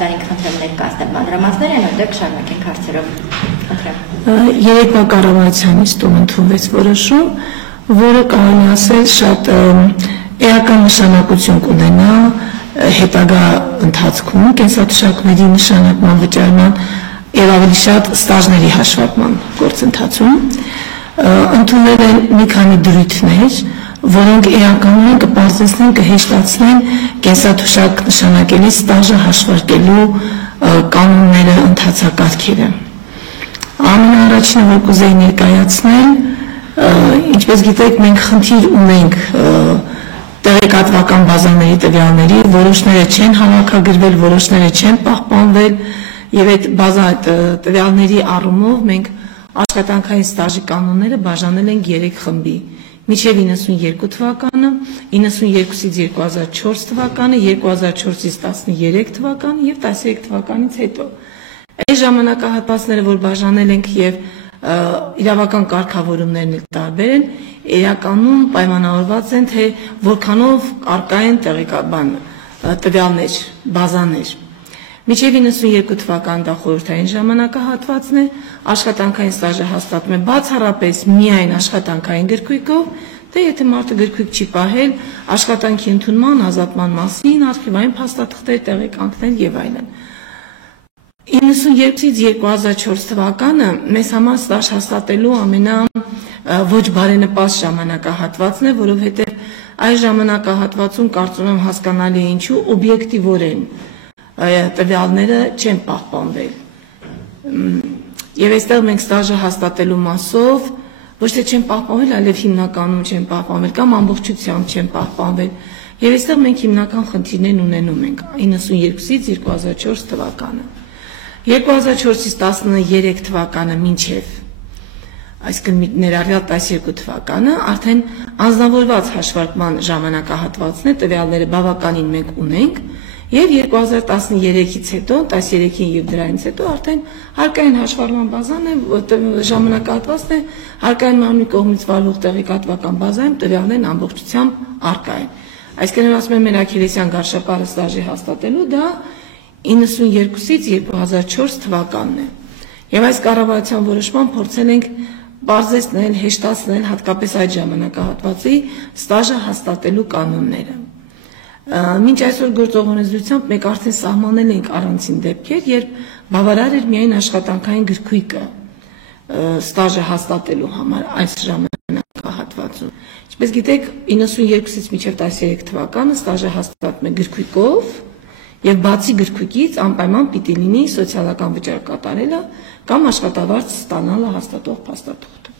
Սարին խնդրեմ ներկայացնել մանրամասներ են, որտեղ շարունակենք հարցերով։ Երեկվա կառավարությանից տուն ընդունվեց որոշում, որը կարելի ասել շատ էական նշանակություն կունենա հետագա ընթացքում կենսաթշակների նշանակման վճարման եւ ավելի շատ ստաժների հաշվարկման գործընթացում ընդունել են մի քանի դրույթներ, որոնք էականորեն կպարզեցնեն, կհեշտացնեն կենսաթշակ նշանակելի ստաժը հաշվարկելու կանոնները, ընթացակարգերը։ Ամենաառաջինը, որ կուզեի ներկայացնել, ինչպես գիտեք, մենք խնդիր ունենք տեղեկատվական բազաների տվյալների, որոշները չեն հավաքագրվել, որոշները չեն պահպանվել, եւ այդ տվյալների առումով մենք աշխատանքային ստաժի կանոնները բաժանել ենք 3 խմբի։ Մինչև 92 թվականը, 92-ից 2004 թվականը, 2004-ից 13 թվականը եւ 13 թվականից հետո։ Այս ժամանակահատվածները, որ բաժանել ենք եւ իրավական կարգավորումներն էլ տարբեր են, իրականում պայմանավորված են, թե որքանով արկա են տվյալներ, բազաներ։ Մինչև 92 թվականը դա խորհրդային ժամանակահատվածն է, աշխատանքային ստաժը հաստատում է բացառապես միայն աշխատանքային գրքույկով, թե եթե մարդը գրքույկ չի պահել, աշխատանքի ընդունման, ազատման մասին, արխիվային փաստաթղթեր, տեղեկանքներ եւ այլն։ 92-ից 2004 թվականը մեզ համար ստաժ հաստատելու ոչ բարենպաստ ժամանակահատվածն է, որովհետեւ այս ժամանակահատվածում կարծում եմ հասկանալի է ինչու օբյեկտիվորեն տվյալները չեն պահպանվել։ Եվ այստեղ մենք ստաժը հաստատելու մասով ոչ թե չեն պահպանվել, այլև հիմնականում չեն պահպանվել կամ ամբողջությամբ չեն պահպանվել։ Եվ այստեղ մենք հիմնական խնդիրներ ունենում ենք 92-ից 2004 թվականը։ 2004-ից 13 թվականը մինչև այսինքն ներառյալ 12 թվականը արդեն անձնավորված հաշվարկման ժամանակահատվածն է, տվյալները բավականին մենք ունենք, եւ 2013-ից հետո, 13-ին եւ դրանից հետո արդեն հարկային հաշվարկման բազան է, ժամանակահատվածն է, հարկային մարմնի կողմից վարվող տեղեկատվական բազայում տվյալներն ամբողջությամբ արկա են։ Այսինքն ասում եմ մեր աքելեսյան գարշապարը ստաժի հաստատելու դա 92-ից 2004 թվականն է։ Եվ այս կառավարության որոշման փորձել ենք բարձրացնել, հեշտացնել հատկապես այդ ժամանակահատվածի ստաժը հաստատելու կանոնները։ Մինչ այսօր գործող օրենսդրությամբ մենք արդեն սահմանել ենք առանցին դեպքեր, երբ բավարար էր միայն աշխատանքային գրքույկը ստաժը հաստատելու համար այս ժամանակահատվածում։ Ինչպես գիտեք, 92-ից մինչև 13 թվականը ստաժը հաստատվում է գրքույկով եւ բացի գրքույկից անպայման պիտի լինի սոցիալական վճար կատարելը կամ աշխատավարձ ստանալը հաստատող փաստաթուղթը։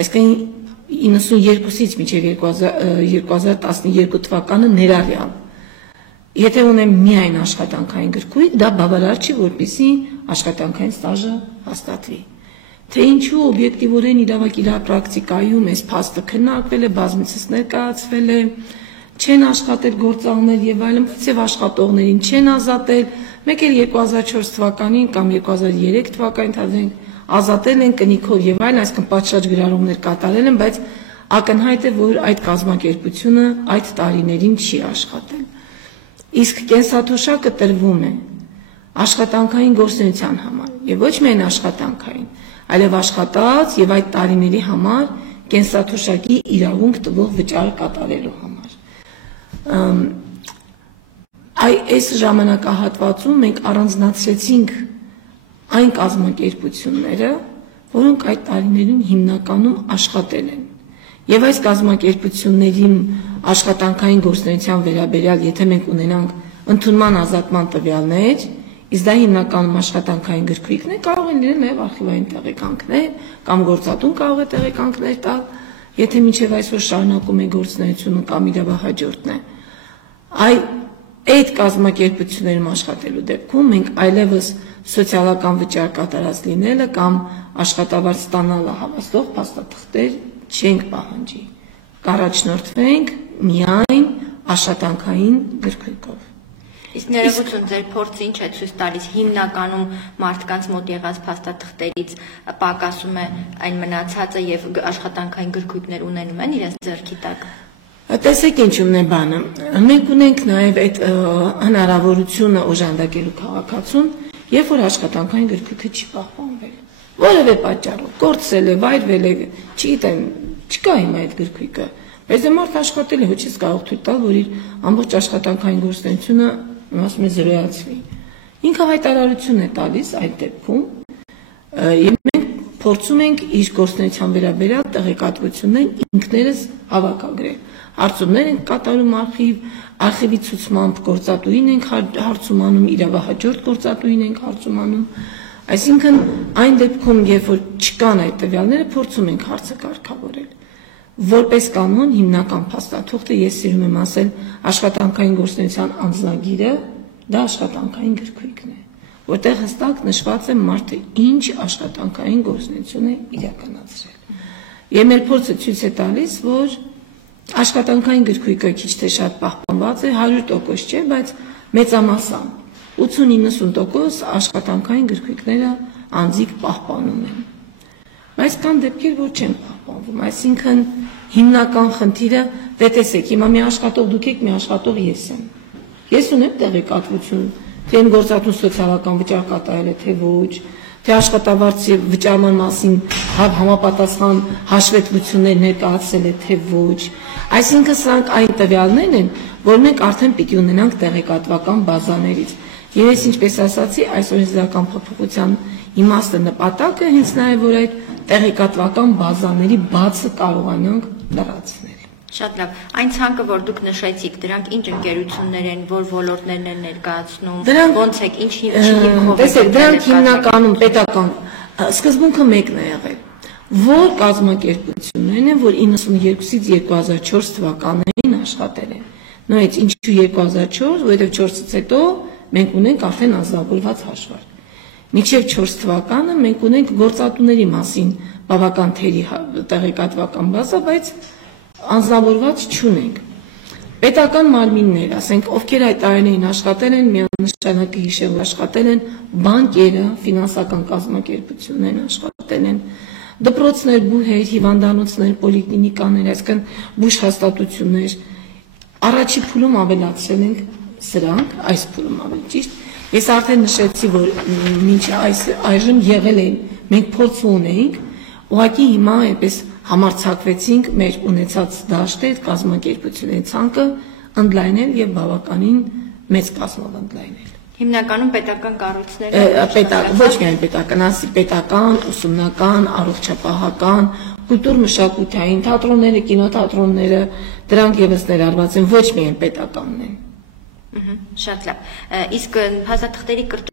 Այսինքն 92-ից մինչև 2012 թվականը ներառյալ եթե ունեմ միայն աշխատանքային գրքույկ, դա բավարար չի, որպեսզի աշխատանքային ստաժը հաստատվի։ Թե ինչու օբյեկտիվորեն իրավապրակտիկայում այս փաստը քննարկվել է, բազմիցս ներկայացվել է, չեն աշխատել գործառներ եւ այլն, եւ աշխատողներին չեն ազատել, մեկ էլ 2004 թվականին կամ 2003 թվականին ազատել են կնիքով եւ այլն, այսինքն պատշաճ գրառումներ կատարել են, բայց ակնհայտ է, որ այդ կազմակերպությունը այդ տարիներին չի աշխատել։ Իսկ կենսաթոշակը տրվում է աշխատանքային գործունեության համար եւ ոչ միայն աշխատանքային, այլև աշխատած եւ այդ տարիների համար կենսաթոշակի իրավունք տվող վճարը կատարելու համար։ Այս ժամանակահատվածում մենք առանձնացրեցինք այն կազմակերպությունները, որոնք այդ տարիներին հիմնականում աշխատել են։ Եվ այս կազմակերպություններին աշխատանքային գործունեության վերաբերյալ, եթե մենք ունենանք ընդունման ազատման տվյալներ, իսկ դա հիմնականում աշխատանքային գրքույկն է, կարող են լինել նաև արխիվային տեղեկանքներ կամ գործատուն կարող է տեղեկանքներ տալ, եթե մինչև այսօր շարունակում է գործունեությունը կամ իրավահաջորդն է։ Այդ կազմակերպություններում աշխատելու դեպքում մենք այլևս սոցիալական վճար կատարած լինելը կամ աշխատավարձ ստանալը հավաստող փաստաթղթեր չենք պահանջի, կառաջնորդվենք միայն աշխատանքային գրքույկով։ Իսկ ներողություն, ձեր փորձը ինչ է ցույց տալիս, հիմնականում մարդկանց մոտ եղած փաստաթղթերից պակասում է այն մնացածը եւ աշխատանքային գրքույկներ ունենում են իրենց ձեռքի տակ։ Տեսեք ինչումն է բանը։ Մենք ունենք նաև այդ հնարավորությունը օժանդակելու քաղաքացուն, երբ որ աշխատանքային գրքույկը չի պահպանվել։ Որևէ պատճառով կորցրել է, վայրվել է, չգիտեմ, չկա հիմա այդ գրքույկը։ Բայց դե մարդ աշխատել է, հոչից կարող թույլ տալ, որ իր ամբողջ աշխատանքային գործունեությունը, ասում է, զրոյացվի։ Ինքը հայտարարություն է տալիս այդ դեպքում, եւ մենք փորձում ենք իր գործունեության վերաբերյալ տեղեկատվություններն ինքներս հավաքագրել։ Հարցումներ ենք կատարում արխիվի ցուցմամբ գործատուին ենք հարցում անում, իրավահաջորդ գործատուին ենք հարցում անում։ Այսինքն այն դեպքում, երբ որ չկան այդ տվյալները, փորձում ենք հարցը կարգավորել։ Որպես կանոն հիմնական փաստաթուղթը, ես սիրում եմ ասել, աշխատանքային գործունեության անձնագիրը, դա աշխատանքային գրքույկն է, որտեղ հստակ նշված է մարդը ինչ աշխատանքային գործունեություն է իրականացրել։ Եվ մեր փորձը ցույց է տալիս, որ աշխատանքային գրքույկը քիչ թե շատ պահպանված է, 100% չէ, բայց մեծամասամբ 80-90% աշխատանքային գրքույկները անձիկ պահպանում են։ Բայց կան դեպքեր, որ չեն պահպանվում, այսինքն հիմնական խնդիրը, դե տեսեք, հիմա մի աշխատող դուք եք, մի աշխատող ես եմ։ Ես ունեմ տեղեկատվություն, թե այն գործատուն սոցիալական վճար կատարել է, թե ոչ, թե աշխատավարձի վճարման մասին համապատասխան հաշվետվություններ ներկայացել է, թե ոչ։ Այսինքն սրանք այն տվյալներն են, որ մենք արդեն պիտի ունենանք տեղեկատվական բազաներից։ Եվ ես ինչպես ասացի, այս օրենսդրական փոփոխության իմաստը նպատակը հենց նա է, որ այդ տեղեկատվական բազաների բացը կարողանանք լրացնել։ Շատ լավ։ Այն ցանկը, որ դուք նշեցիք, դրանք ինչ ընկերություններ են, որ ոլորտներն են ներկայացնում, ոնց եք, ինչ հիմքով։ Տեսեք, դրանք հիմնականում պետական սկզբունքը մեկն է եղել, որ կազմակերպություններն են, որ 92-ից 2004 թվականներին աշխատել են։ Նույնիսկ ինչու 2004, որովհետև 4-ից հետո մենք ունենք արդեն անձնավորված հաշվարկ։ Մինչև 4 թվականը մենք ունենք գործատուների մասին բավական թերի տեղեկատվական բազա, բայց անձնավորված չունենք։ Պետական մարմիններ, ասենք, ովքեր այդ տարիներին աշխատել են, միանշանակ հիշել աշխատել են, բանկերը, ֆինանսական կազմակերպություններն աշխատել են, դպրոցներ, բուհեր, հիվանդանոցներ, պոլիկլինիկաներ, այսինքն բուժ հաստատություններ, առաջի փուլում ավելացրել ենք սրանք, այս փուլում ավելի ճիշտ։ Ես արդեն նշեցի, որ մինչ այժմ եղել են, մենք փորձ ունեինք, ուղղակի հիմա այնպես համարձակվեցինք մեր ունեցած դաշտը, կազմակերպությունների ցանկը ընդլայնել եւ բավականին մեծ կազմով ընդլայնել։ Հիմնականում պետական կառույցներ, ոչ միայն պետական, ասի պետական, ուսումնական, առողջապահական, կուլտուր-մշակութային թատրոնները, կինոթատրոնները, դրանք եւս ներառված են, ոչ միայն պետականն են։ Շատ լավ։ Իսկ փաստաթղթերի